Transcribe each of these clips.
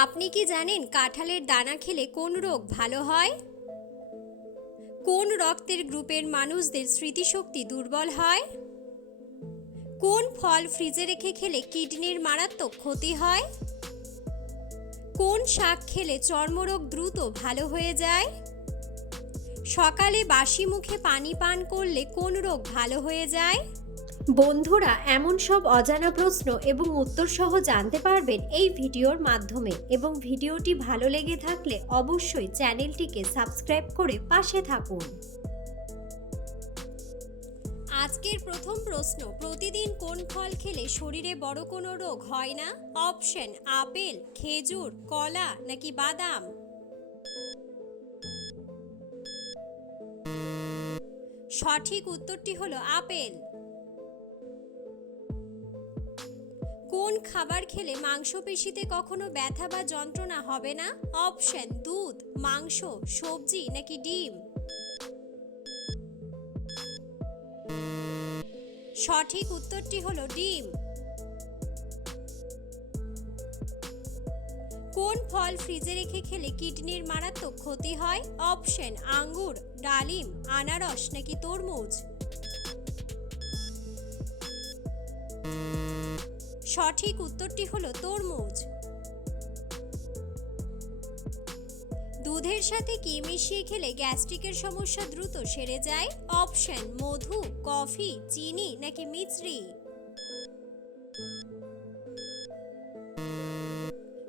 আপনি কি জানেন কাঁঠালের দানা খেলে কোন রোগ ভালো হয়? কোন রক্তের গ্রুপের মানুষদের স্মৃতিশক্তি দুর্বল হয়? কোন ফল ফ্রিজে রেখে খেলে কিডনির মারাত্মক ক্ষতি হয়? কোন শাক খেলে চর্মরোগ দ্রুত ভালো হয়ে যায়? সকালে বাসি মুখে পানি পান করলে কোন রোগ ভালো হয়ে যায়? বন্ধুরা, এমন সব অজানা প্রশ্ন এবং উত্তর সহ জানতে পারবেন এই ভিডিওর মাধ্যমে, এবং ভিডিওটি ভালো লেগে থাকলে অবশ্যই চ্যানেলটিকে সাবস্ক্রাইব করে পাশে থাকুন। আজকের প্রথম প্রশ্ন, প্রতিদিন কোন ফল খেলে শরীরে বড় কোনো রোগ হয় না? অপশন: আপেল, খেজুর, কলা নাকি বাদাম? সঠিক উত্তরটি হলো আপেল। কোন খাবার খেলে মাংসপেশিতে কখনো ব্যথা বা যন্ত্রণা হবে না? অপশন: দুধ, মাংস, সবজি নাকি ডিম? সঠিক উত্তরটি হলো ডিম। কোন ফল ফ্রিজে রেখে খেলে কিডনির মারাত্মক ক্ষতি হয়? অপশন: আঙ্গুর, ডালিম, আনারস নাকি তরমুজ? সঠিক উত্তরটি হলো তরমুজ। দুধের সাথে কি মিশিয়ে খেলে গ্যাস্ট্রিকের সমস্যা দ্রুত সেরে যায়? অপশন: মধু, কফি, চিনি নাকি মিছরি?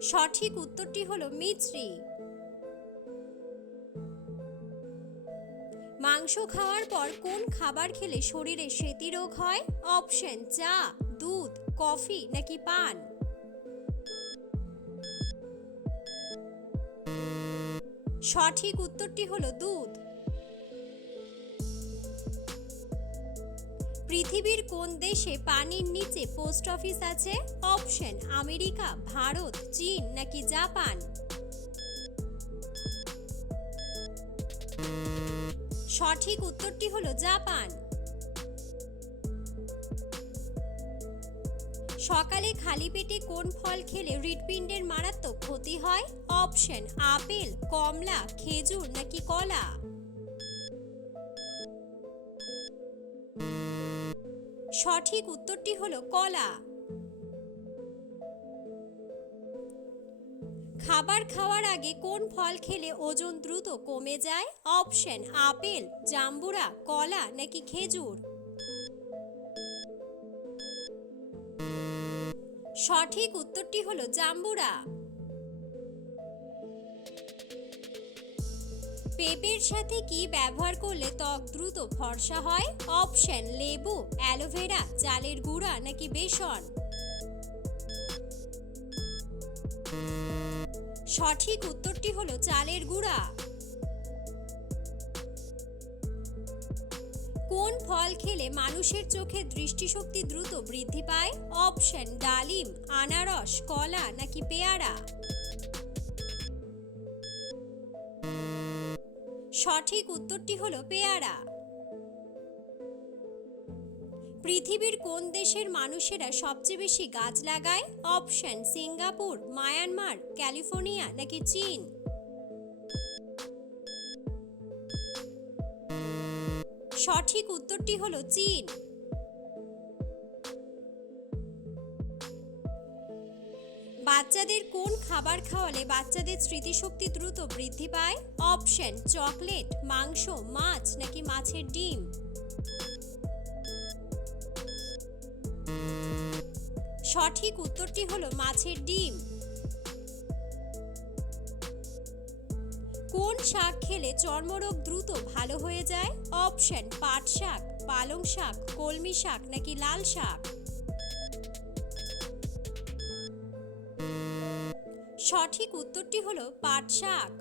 সঠিক উত্তরটি হলো মিছরি। মাংস খাওয়ার পর কোন খাবার খেলে শরীরে স্মৃতিরোগ হয়? অপশন: চা, দুধ, কফি নাকি পান? সঠিক উত্তরটি হলো দুধ। পৃথিবীর কোন দেশে পানির নিচে পোস্ট অফিস আছে? অপশন: আমেরিকা, ভারত, চীন নাকি জাপান? সঠিক উত্তরটি হলো জাপান। সকালে খালি পেটে কোন ফল খেলে হৃৎপিণ্ডের মারাত্মক ক্ষতি হয়? অপশন: আপেল, কমলা, খেজুর নাকি কলা? সঠিক উত্তরটি হলো কলা। খাবার খাওয়ার আগে কোন ফল খেলে ওজন দ্রুত কমে যায়? অপশন: আপেল, জাম্বুরা, কলা নাকি খেজুর? সঠিক উত্তরটি হলো জাম্বুরা। পেঁপের সাথে কি ব্যবহার করলে ত্বক দ্রুত ফর্সা হয়? অপশন: লেবু, অ্যালোভেরা, চালের গুঁড়া নাকি বেসন? সঠিক উত্তরটি হলো চালের গুঁড়া। কোন ফল খেলে মানুষের চোখে দৃষ্টিশক্তি দ্রুত বৃদ্ধি পায়? অপশন: ডালিম, আনারস, কলা নাকি পেয়ারা? সঠিক উত্তরটি হলো পেয়ারা। পৃথিবীর কোন দেশের মানুষেরা সবচেয়ে বেশি গাছ লাগায়? অপশন: সিঙ্গাপুর, মায়ানমার, ক্যালিফোর্নিয়া নাকি চীন? সঠিক উত্তরটি হলো চীন। বাচ্চাদের কোন খাবার খাওয়ালে বাচ্চাদের স্মৃতিশক্তি দ্রুত বৃদ্ধি পায়? অপশন: চকলেট, মাংস, মাছ নাকি মাছের ডিম? সঠিক উত্তরটি হলো মাছের ডিম। কোন শাক খেলে চর্মরোগ দ্রুত ভালো হয়ে যায়? অপশন: পাট শাক, পালং শাক, কলমি শাক নাকি লাল শাক? সঠিক উত্তরটি হলো পাট শাক।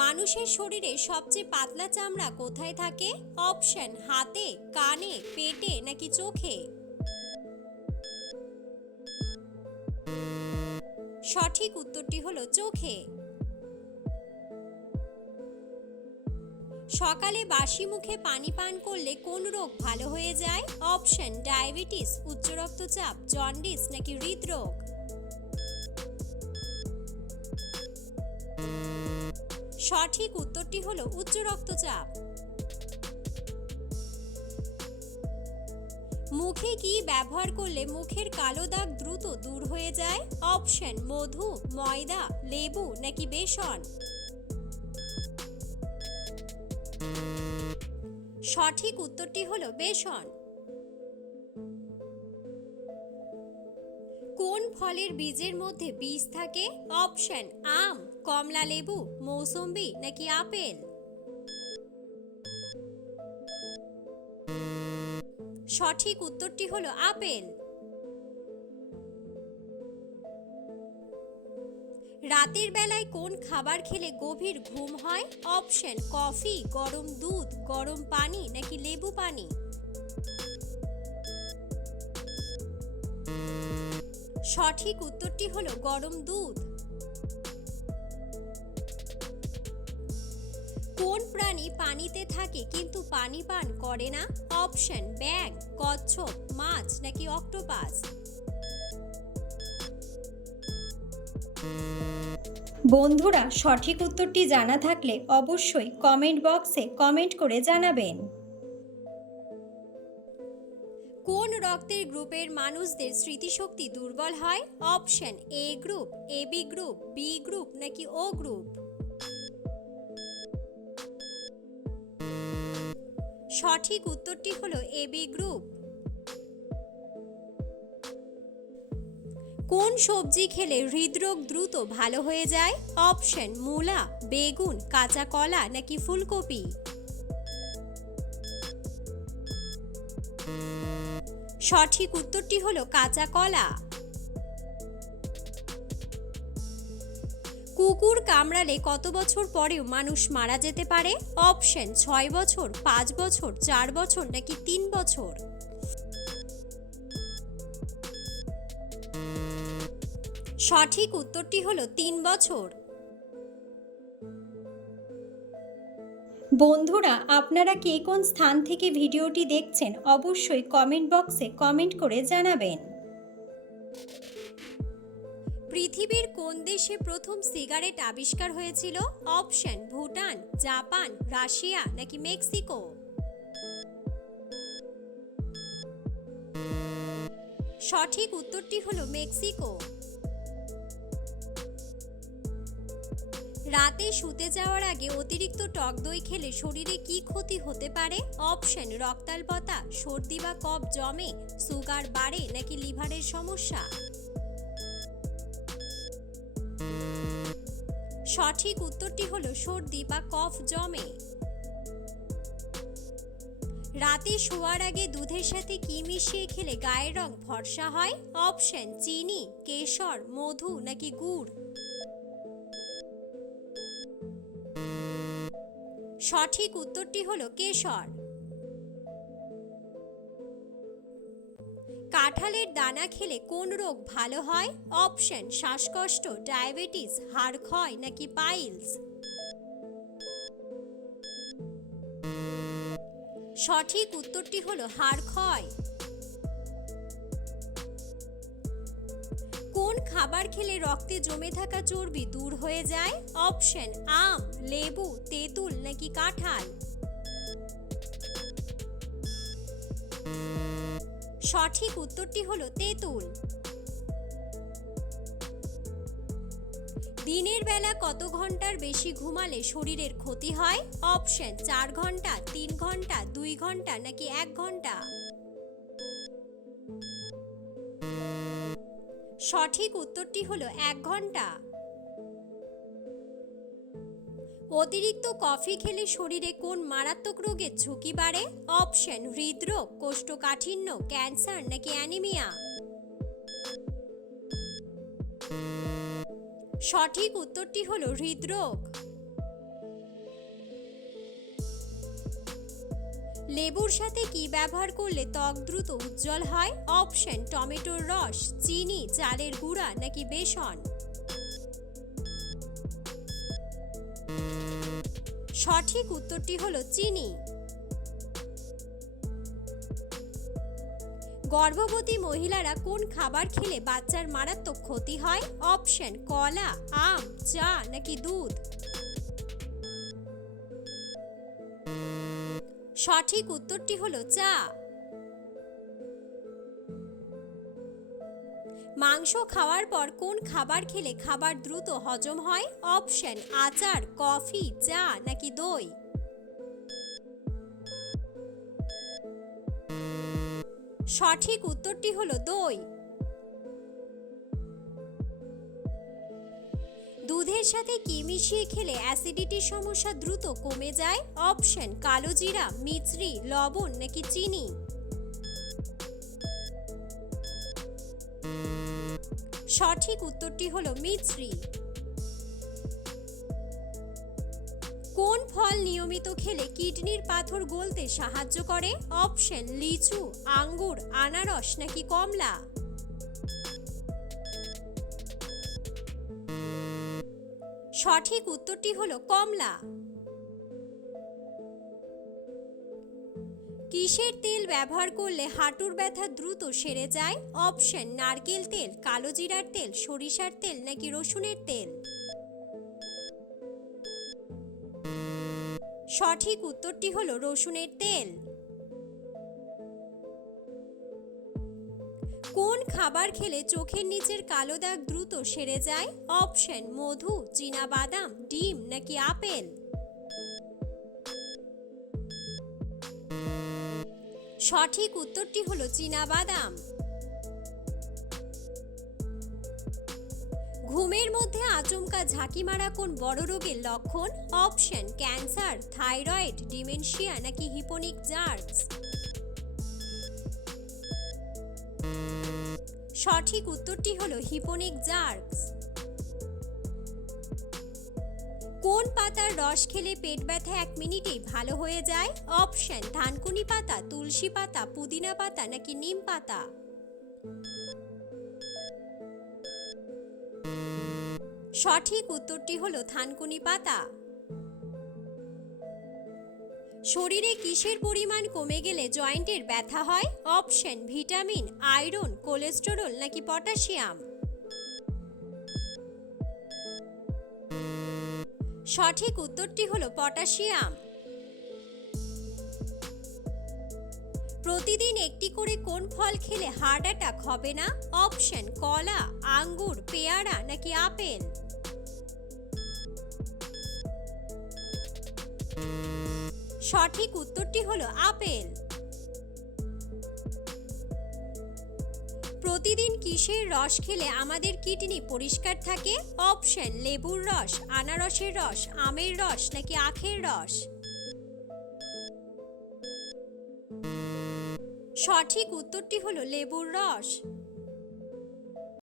মানুষের শরীরে সবচেয়ে পাতলা চামড়া কোথায় থাকে? অপশন: হাতে, কানে, পেটে নাকি চোখে? সঠিক উত্তরটি হলো চোখে। সকালে বাসি মুখে পানি পান করলে কোন রোগ ভালো হয়ে যায়? অপশন ডায়াবেটিস, উচ্চ রক্তচাপ, জন্ডিস নাকি হৃদরোগ। সঠিক উত্তরটি হলো উচ্চ রক্তচাপ। মুখে কি ব্যবহার করলে মুখের কালো দাগ দ্রুত দূর হয়ে যায়? অপশন মধু, ময়দা, লেবু নাকি বেসন। সঠিক উত্তরটি হলো বেসন। কোন ফলের বীজের মধ্যে বীজ থাকে? অপশন আম, কমলা লেবু, মৌসুম্বি নাকি আপেল। সঠিক উত্তরটি হলো আপেল। রাতের বেলায় কোন খাবার খেলে গভীর ঘুম হয়? অপশন কফি, গরম দুধ, গরম পানি নাকি লেবু পানি। সঠিক উত্তরটি হলো গরম দুধ। কোন প্রাণী পানিতে থাকে কিন্তু পানি পান করে না? অপশন ব্যাঙ, কচ্ছপ, মাছ নাকি অক্টোপাস। বন্ধুরা, সঠিক উত্তরটি জানা থাকলে অবশ্যই কমেন্ট বক্সে কমেন্ট করে জানাবেন। কোন রক্তের গ্রুপের মানুষদের স্মৃতিশক্তি দুর্বল হয়? Option A group, AB group, B group নাকি ও গ্রুপ। সঠিক উত্তরটি হলো এবি গ্রুপ। কোন সবজি খেলে হৃদরোগ দ্রুত ভালো হয়ে যায়? অপশন মূলা, বেগুন, কাঁচা কলা নাকি ফুলকপি। সঠিক উত্তরটি হলো কাঁচা কলা। কুকুর কামড়ালে কত বছর পরেও মানুষ মারা যেতে পারে? অপশন 6 বছর, 5 বছর, 4 বছর নাকি 3 বছর। সঠিক উত্তরটি হলো 3 বছর। বন্ধুরা, আপনারা কে কোন স্থান থেকে ভিডিওটি দেখছেন অবশ্যই কমেন্ট বক্সে কমেন্ট করে জানাবেন। পৃথিবীর কোন দেশে প্রথম সিগারেট আবিষ্কার হয়েছিল? অপশন ভুটান, জাপান, রাশিয়া নাকি মেক্সিকো। সঠিক উত্তরটি হলো মেক্সিকো। রাতে শুতে যাওয়ার আগে অতিরিক্ত টক দই খেলে শরীরে কি ক্ষতি হতে পারে? অপশন রক্তাল্পতা, সর্দি বা কফ জমে, সুগার বাড়ে নাকি লিভারের সমস্যা। সঠিক উত্তরটি হলো সর্দি বা কফ জমে। রাতে শোয়ার আগে দুধের সাথে কি মিশিয়ে খেলে গায়ের রং ফর্সা হয়? অপশন চিনি, কেশর, মধু নাকি গুড়। সঠিক উত্তরটি হলো কেশর। কাঁঠালের দানা খেলে কোন রোগ ভালো হয়? অপশন শ্বাসকষ্ট, ডায়াবেটিস, হাড় ক্ষয় নাকি পাইলস। সঠিক উত্তরটি হলো হাড় ক্ষয়। কোন খাবার খেলে রক্তে জমে থাকা চর্বি দূর হয়ে যায়? অপশন আম, লেবু, তেঁতুল নাকি কাঁঠাল। সঠিক উত্তরটি হলো তেঁতুল। দিনের বেলা কত ঘন্টার বেশি ঘুমালে শরীরের ক্ষতি হয়? অপশন 4 ঘন্টা, 3 ঘন্টা, 2 ঘন্টা নাকি 1 ঘন্টা। সঠিক উত্তরটি হলো 1 ঘন্টা। অতিরিক্ত কফি খেলে শরীরে কোন মারাত্মক রোগের ঝুঁকি বাড়ে? অপশন হৃদরোগ, কোষ্ঠকাঠিন্য, ক্যান্সার নাকি অ্যানিমিয়া। সঠিক উত্তরটি হলো হৃদরোগ। লেবুর সাথে কি ব্যবহার করলে ত্বক দ্রুত উজ্জ্বল হয়? অপশন টমেটোর রস, চিনি, চালের গুঁড়া নাকি বেসন। সঠিক উত্তরটি হলো চিনি। গর্ভবতী মহিলারা কোন খাবার খেলে বাচ্চার মারাত্মক ক্ষতি হয়? অপশন কলা, আম, চা নাকি দুধ। সঠিক উত্তরটি হলো চা। মাংস খাওয়ার পর কোন খাবার খেলে খাবার দ্রুত হজম হয়? অপশন আচার, কফি, চা নাকি দই। সঠিক উত্তরটি হলো দই। দুধের সাথে কি মিশিয়ে খেলে অ্যাসিডিটির সমস্যা দ্রুত কমে যায়? অপশন কালোজিরা, মিছরি, লবণ নাকি চিনি। সঠিক উত্তরটি হলো মিছরি। কোন ফল নিয়মিত খেলে কিডনির পাথর গলতে সাহায্য করে? অপশন লিচু, আঙ্গুর, আনারস নাকি কমলা। সঠিক উত্তরটি হলো কমলা। কিসের তেল ব্যবহার করলে হাঁটুর ব্যথা দ্রুত সেরে যায়? অপশন নারকেল তেল, কালোজিরার তেল, সরিষার তেল নাকি রসুনের তেল। সঠিক উত্তরটি হলো রসুনের তেল। কোন খাবার খেলে চোখের নিচের কালো দাগ দ্রুত সেরে যায়? অপশন মধু, চীনাবাদাম, ডিম নাকি আপেল। সঠিক উত্তরটি হলো চীনাবাদাম। ঘুমের মধ্যে আচমকা ঝাঁকি মারা কোন বড় রোগের লক্ষণ? অপশন ক্যান্সার, থাইরয়েড, ডিমেনশিয়া নাকি হিপোনিক জার্কস। সঠিক উত্তরটি হলো হিপোনিক জার্কস। কোন পাতার রস খেলে পেট ব্যথা 1 মিনিটেই ভালো হয়ে যায়? অপশন থানকুনি পাতা, তুলসী পাতা, পুদিনা পাতা নাকি নিম পাতা। সঠিক উত্তরটি হলো থানকুনি পাতা। শরীরে কিসের পরিমাণ কমে গেলে জয়েন্টের ব্যথা হয়? অপশন ভিটামিন, আয়রন, কোলেস্টেরল নাকি পটাশিয়াম। সঠিক উত্তরটি হলো পটাশিয়াম। প্রতিদিন একটি করে কোন ফল খেলে হার্ট অ্যাটাক হবে না? অপশন কলা, আঙ্গুর, পেয়ারা নাকি আপেল। সঠিক উত্তরটি হলো আপেল। প্রতিদিন কিসের রস খেলে আমাদের কিডনি পরিষ্কার থাকে? অপশন লেবুর রস, আনারসের রস, আমের রস নাকি আখের রস। সঠিক উত্তরটি হলো লেবুর রস।